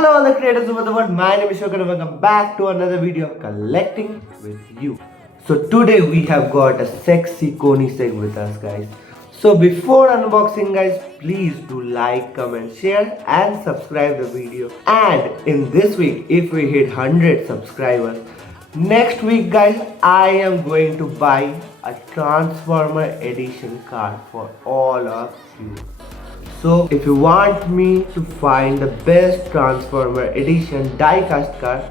Hello all the creators of the world, my name is Shokar and welcome back to another video of Collecting with you. So today we have got a sexy Koenigsegg with us guys. So before unboxing guys, please do like, comment, share and subscribe the video. And in this week, if we hit 100 subscribers, next week guys, I am going to buy a Transformer edition car for all of you. So if you want me to find the best Transformer edition diecast car,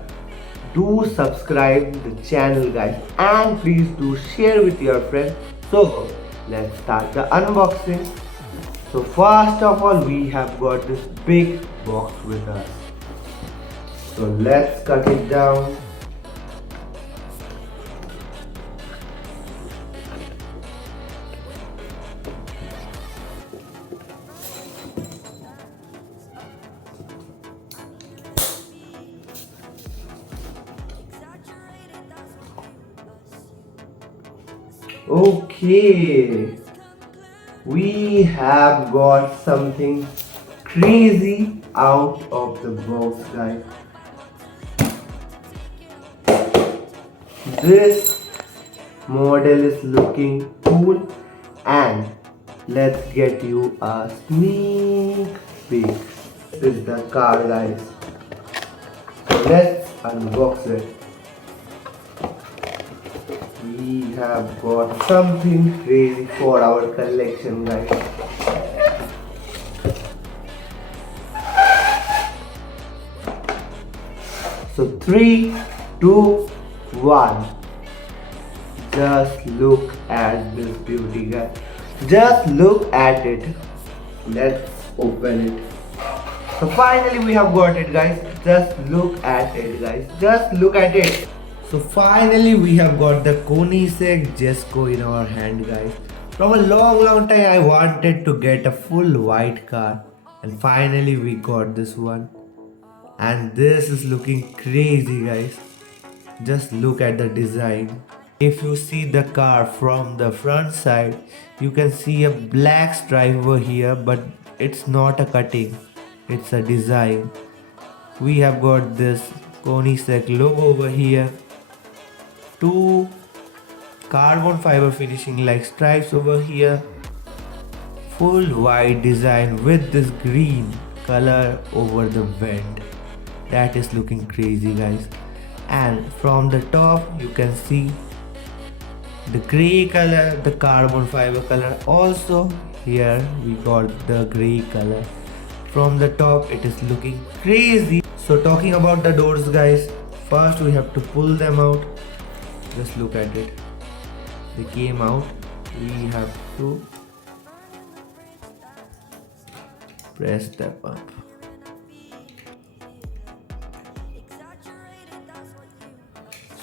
do subscribe the channel guys and please do share with your friends. So let's start the unboxing. So first of all we have got this big box with us. So let's cut it down. Okay, we have got something crazy out of the box guys. This model is looking cool and let's get you a sneak peek. This is the car guys. So let's unbox it. We have got something crazy for our collection guys. So 3, 2, 1. Just look at this beauty guys. Just look at it. Let's open it. So finally we have got it guys. Just look at it guys. Just look at it. So finally we have got the KOENIGSEG Jesko in our hand guys. From a long time I wanted to get a full white car and finally we got this one. And this is looking crazy guys. Just look at the design. If you see the car from the front side, you can see a black stripe over here, but it's not a cutting, it's a design. We have got this KOENIGSEG logo over here. 2 carbon fiber finishing like stripes over here. Full white design with this green color over the vent. That is looking crazy guys. And from the top you can see the gray color, the carbon fiber color. Also here we got the gray color. From the top it is looking crazy. So talking about the doors guys, first we have to pull them out. Just look at it. They came out. We have to press them up.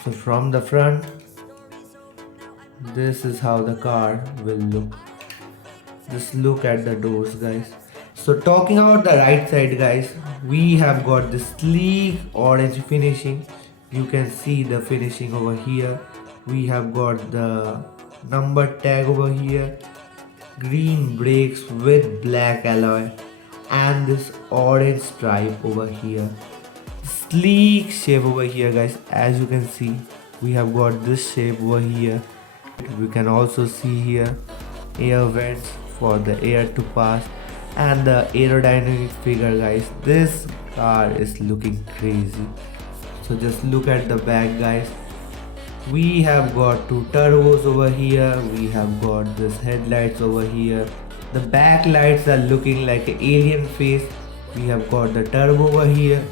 So from the front, this is how the car will look. Just look at the doors guys. So talking about the right side guys, we have got this sleek orange finishing. You can see the finishing over here. We have got the number tag over here, green brakes with black alloy, and this orange stripe over here. Sleek shape over here guys. As you can see, we have got this shape over here. We can also see here air vents for the air to pass and the aerodynamic figure guys. This car is looking crazy. So just look at the back guys. We have got 2 turbos over here. We have got this headlights over here. The back lights are looking like an alien face. We have got the turbo over here.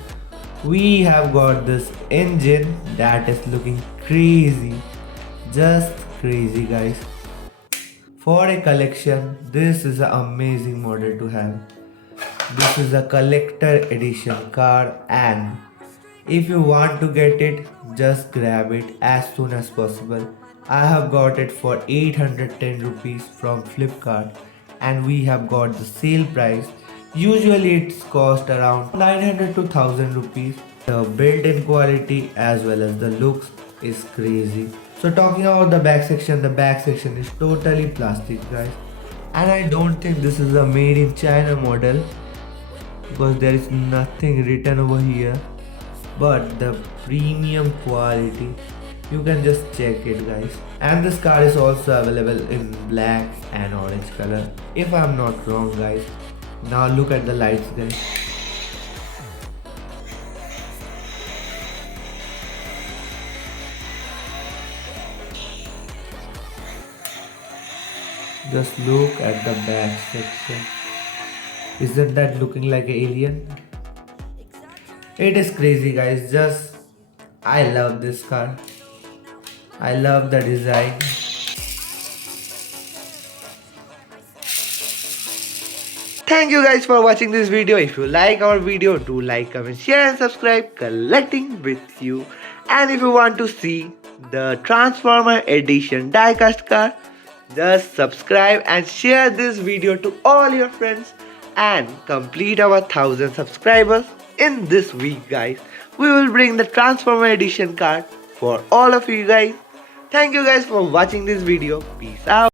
We have got this engine that is looking crazy. Just crazy guys. For a collection, this is an amazing model to have. This is a collector edition car and if you want to get it, just grab it as soon as possible. I have got it for 810 rupees from Flipkart and we have got the sale price. Usually it's cost around 900 to 1000 rupees. The built-in quality as well as the looks is crazy. So talking about the back section is totally plastic guys. And I don't think this is a made in China model. because there is nothing written over here, but the premium quality, you can just check it guys. And this car is also available in black and orange color, if I'm not wrong guys. Now look at the lights guys. Just look at the back section. Isn't that looking like an alien? It is crazy guys. Just I love this car. I love the design. Thank you guys for watching this video. If you like our video, do like, comment, share and subscribe. Collecting with you. And if you want to see the Transformer Edition diecast car, just subscribe and share this video to all your friends and complete our 1000 subscribers in this week guys. We will bring the Transformer Edition card for all of you guys. Thank you guys for watching this video. Peace out.